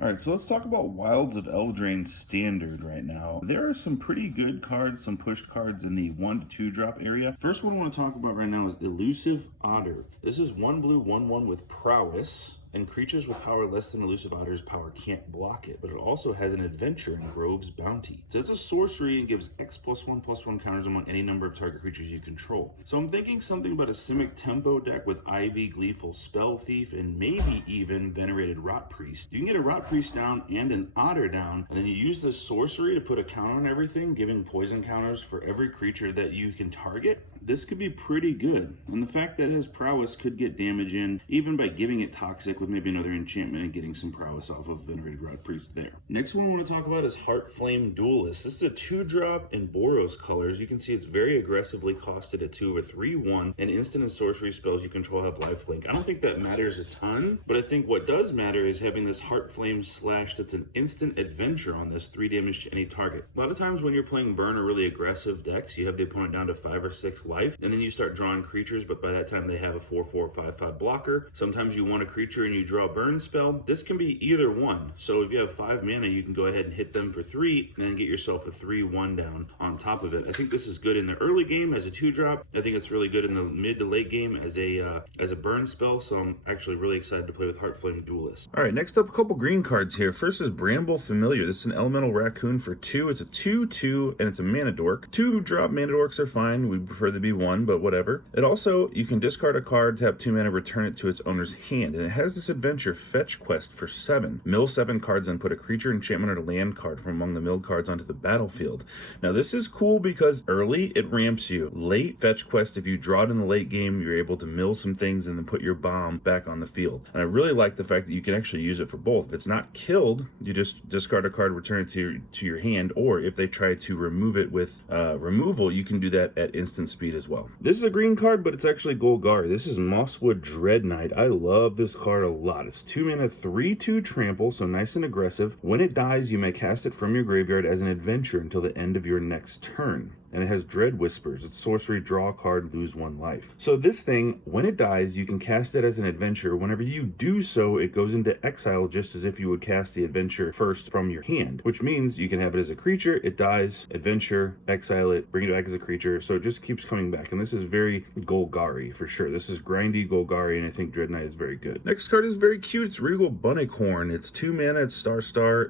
Alright, so let's talk about Wilds of Eldraine Standard right now. There are some pretty good cards, some pushed cards in the 1 to 2 drop area. First one I want to talk about right now is Elusive Otter. This is 1 blue, 1/1 with prowess. And creatures with power less than Elusive Otter's power can't block it, but it also has an adventure in Grove's Bounty. So it's a sorcery and gives X+1/+1 counters among any number of target creatures you control. So I'm thinking something about a Simic Tempo deck with Ivy, Gleeful Spell Thief, and maybe even Venerated Rot Priest. You can get a Rot Priest down and an Otter down, and then you use this sorcery to put a counter on everything, giving poison counters for every creature that you can target. This could be pretty good. And the fact that his prowess could get damage in, even by giving it Toxic with maybe another enchantment and getting some prowess off of Venerated Rot Priest there. Next one I want to talk about is Heartflame Duelists. This is a 2-drop in Boros colors. You can see it's very aggressively costed at 2 or 3/1, and instant and sorcery spells you control have lifelink. I don't think that matters a ton, but I think what does matter is having this Heartflame slash that's an instant adventure on this, 3 damage to any target. A lot of times when you're playing burn or really aggressive decks, you have the opponent down to 5 or 6 life, and then you start drawing creatures, but by that time they have a 4/4, 5/5 blocker. Sometimes you want a creature and you draw a burn spell. This can be either one. So if you have 5 mana, you can go ahead and hit them for 3 and then get yourself a 3/1 down on top of it. I think this is good in the early game as a 2-drop. I think it's really good in the mid to late game as a burn spell. So I'm actually really excited to play with Heartflame Duelist. All right, next up, a couple green cards here. First is Bramble Familiar. This is an elemental raccoon for 2. It's a 2/2 and it's a mana dork. 2-drop mana dorks are fine. We prefer to be 1, but whatever. It also, you can discard a card, tap 2 mana, return it to its owner's hand, and it has this adventure fetch quest for 7. Mill 7 cards and put a creature, enchantment, or land card from among the milled cards onto the battlefield. Now this is cool because early it ramps you. Late fetch quest, if you draw it in the late game, you're able to mill some things and then put your bomb back on the field. And I really like the fact that you can actually use it for both. If it's not killed, you just discard a card, return it to your hand, or if they try to remove it with removal, you can do that at instant speed as well. This is a green card, but it's actually Golgari. This is Mosswood Dread Knight. I love this card a lot. It's 2 mana, 3/2 trample, so nice and aggressive. When it dies, you may cast it from your graveyard as an adventure until the end of your next turn. And it has Dread Whispers. It's sorcery, draw a card, lose 1 life. So this thing, when it dies, you can cast it as an adventure. Whenever you do so, it goes into exile just as if you would cast the adventure first from your hand, which means you can have it as a creature, it dies, adventure, exile it, bring it back as a creature, so it just keeps coming back. And this is very Golgari for sure. This is grindy Golgari, and I think Dread Knight is very good. Next card is very cute. It's Regal Bunnicorn. It's 2 mana, it's star.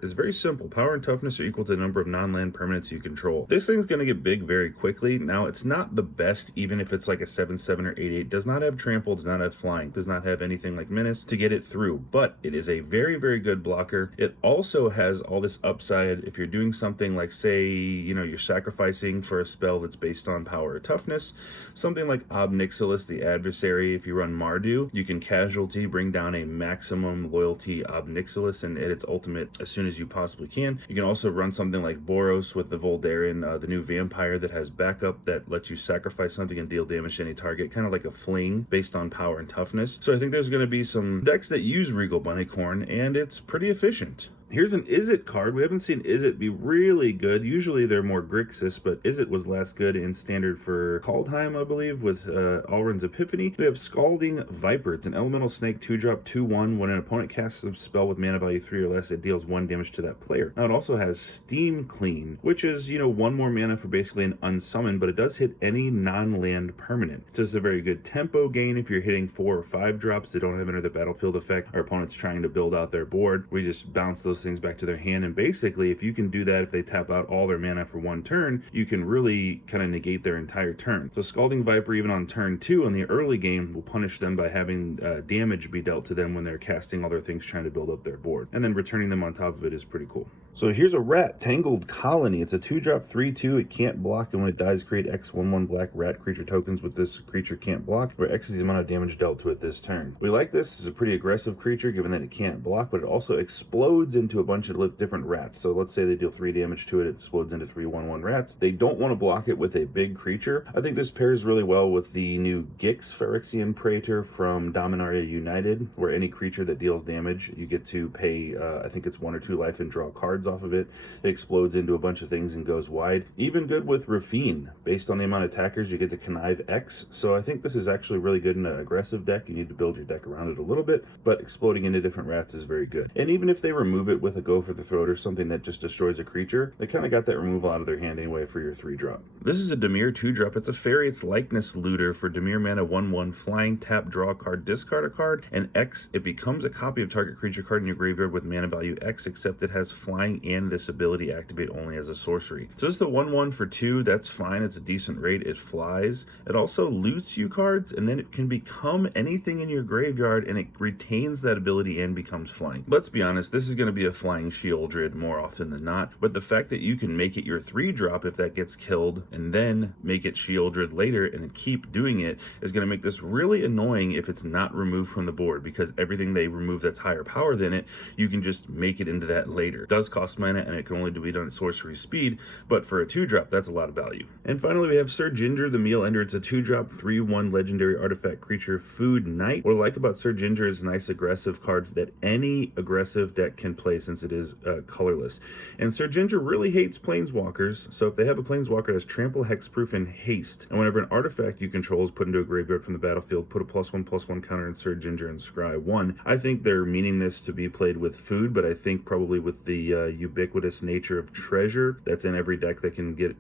It's very simple. Power and toughness are equal to the number of non-land permanents you control. This thing's gonna get big very quickly. Now, it's not the best, even if it's like a 7/7 or 8/8. Does not have trample, does not have flying, does not have anything like menace to get it through, but it is a very, very good blocker. It also has all this upside if you're doing something like, say, you're sacrificing for a spell that's based on power or toughness, something like Ob Nixilis, the adversary. If you run Mardu, you can casualty, bring down a maximum loyalty Ob Nixilis, and at its ultimate as soon as you possibly can. You can also run something like Boros with the Voldaren, the new vampire that has backup that lets you sacrifice something and deal damage to any target, kind of like a fling based on power and toughness. So I think there's going to be some decks that use Regal Bunnicorn, and it's pretty efficient. Here's an Izzet card. We haven't seen Izzet be really good. Usually they're more Grixis, but Izzet was last good in standard for Kaldheim, I believe, with Alrund's Epiphany. We have Scalding Viper. It's an elemental snake, 2-drop, 2/1. When an opponent casts a spell with mana value 3 or less, it deals 1 damage to that player. Now it also has Steam Clean, which is, 1 more mana for basically an unsummon, but it does hit any non-land permanent. So it's a very good tempo gain if you're hitting 4 or 5 drops that don't have another battlefield effect. Our opponent's trying to build out their board. We just bounce those things back to their hand, and basically if you can do that, if they tap out all their mana for 1 turn, you can really kind of negate their entire turn. So Scalding Viper, even on turn 2 in the early game, will punish them by having damage be dealt to them when they're casting all their things trying to build up their board, and then returning them on top of it is pretty cool. So here's a rat, Tangled Colony. It's a 2-drop, 3/2. It can't block, and when it dies, create X 1/1 black rat creature tokens with this creature can't block, where X is the amount of damage dealt to it this turn. We like this. It's a pretty aggressive creature given that it can't block, but it also explodes into a bunch of different rats. So let's say they deal 3 damage to it, it explodes into 3/1/1 rats. They don't want to block it with a big creature. I think this pairs really well with the new Gix Phyrexian Praetor from Dominaria United, where any creature that deals damage, you get to pay, I think it's 1 or 2 life and draw cards off of it. It explodes into a bunch of things and goes wide. Even good with Rafine. Based on the amount of attackers, you get to connive X. So I think this is actually really good in an aggressive deck. You need to build your deck around it a little bit, but exploding into different rats is very good. And even if they remove it it with a Go for the Throat or something that just destroys a creature, they kind of got that removal out of their hand anyway for your 3-drop. This is a Dimir 2-drop. It's a fairy. It's Likeness Looter for Dimir mana 1/1, flying, tap, draw a card, discard a card, and X, it becomes a copy of target creature card in your graveyard with mana value X, except it has flying and this ability activate only as a sorcery. So this is the 1/1 for 2. That's fine. It's a decent rate. It flies. It also loots you cards, and then it can become anything in your graveyard, and it retains that ability and becomes flying. Let's be honest, this is going to be a flying Shieldred more often than not, but the fact that you can make it your 3-drop if that gets killed, and then make it Shieldred later and keep doing it, is going to make this really annoying if it's not removed from the board, because everything they remove that's higher power than it, you can just make it into that later. It does cost mana, and it can only be done at sorcery speed, but for a 2-drop, that's a lot of value. And finally, we have Sir Ginger the Meal Ender. It's a 2-drop, 3/1 legendary artifact creature, food knight. What I like about Sir Ginger is nice aggressive cards that any aggressive deck can play, since it is colorless. And Sir Ginger really hates planeswalkers, so if they have a planeswalker that has trample, hexproof, and haste, and whenever an artifact you control is put into a graveyard from the battlefield, put a +1/+1 counter in Sir Ginger and scry 1. I think they're meaning this to be played with food, but I think probably with the ubiquitous nature of treasure that's in every deck that can get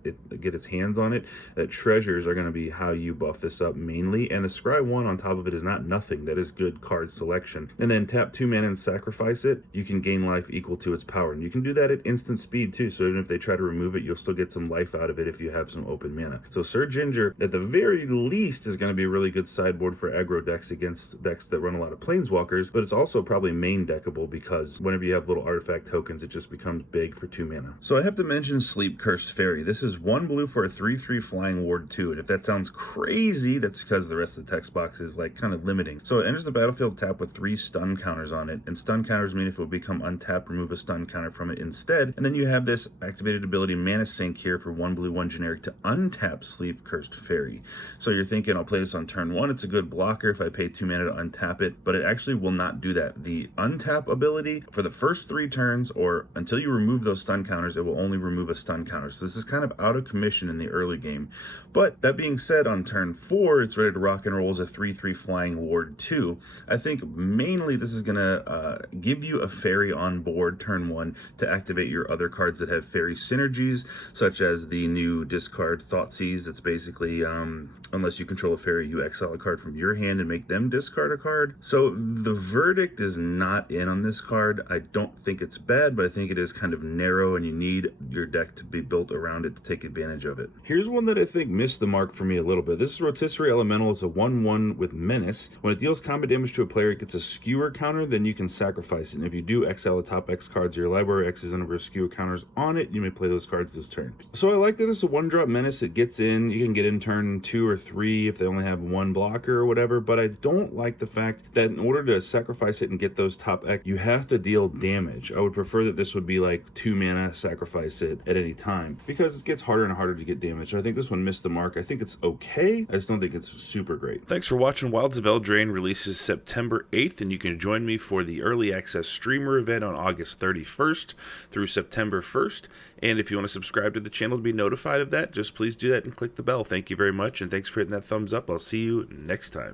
its hands on it, that treasures are going to be how you buff this up mainly. And the scry 1 on top of it is not nothing. That is good card selection. And then tap 2 mana and sacrifice it. You can gain life equal to its power, and you can do that at instant speed too. So even if they try to remove it, you'll still get some life out of it if you have some open mana. So Sir Ginger, at the very least, is going to be a really good sideboard for aggro decks against decks that run a lot of planeswalkers, but it's also probably main deckable, because whenever you have little artifact tokens, it just becomes big for 2 mana. So I have to mention Sleep Cursed Fairy. This is 1 blue for a 3/3 flying ward 2, and if that sounds crazy, that's because the rest of the text box is like kind of limiting. So it enters the battlefield tapped with 3 stun counters on it, and stun counters mean if it will become untapped, remove a stun counter from it instead. And then you have this activated ability Mana Sink here for 1 blue, 1 generic to untap Sleep Cursed Fairy. So you're thinking, I'll play this on turn 1, it's a good blocker if I pay 2 mana to untap it, but it actually will not do that. The untap ability, for the first 3 turns, or until you remove those stun counters, it will only remove a stun counter. So this is kind of out of commission in the early game. But that being said, on turn 4, it's ready to rock and roll as a 3/3 flying ward 2. I think mainly this is going to give you a fairy on board turn 1 to activate your other cards that have fairy synergies, such as the new discard Thoughtseize. It's basically, unless you control a fairy, you exile a card from your hand and make them discard a card. So the verdict is not in on this card. I don't think it's bad, but I think it is kind of narrow, and you need your deck to be built around it to take advantage of it. Here's one that I think missed the mark for me a little bit. This is Rotisserie Elemental. It's a 1/1 with Menace. When it deals combat damage to a player, it gets a skewer counter, then you can sacrifice it. And if you do, exile the top X cards of your library, X is the number of skewer counters on it. You may play those cards this turn. So I like that this is a 1-drop Menace. It gets in. You can get in turn 2 or 3 if they only have 1 blocker or whatever, but I don't like the fact that in order to sacrifice it and get those top X, you have to deal damage. I would prefer that this would be like 2 mana, sacrifice it at any time, because it gets harder and harder to get damage. So I think this one missed the mark. I think it's okay. I just don't think it's super great. Thanks for watching. Wilds of Eldraine releases September 8th, and you can join me for the early access streamer event on August 31st through September 1st. And if you want to subscribe to the channel to be notified of that, just please do that and click the bell. Thank you very much, and thanks for hitting that thumbs up. I'll see you next time.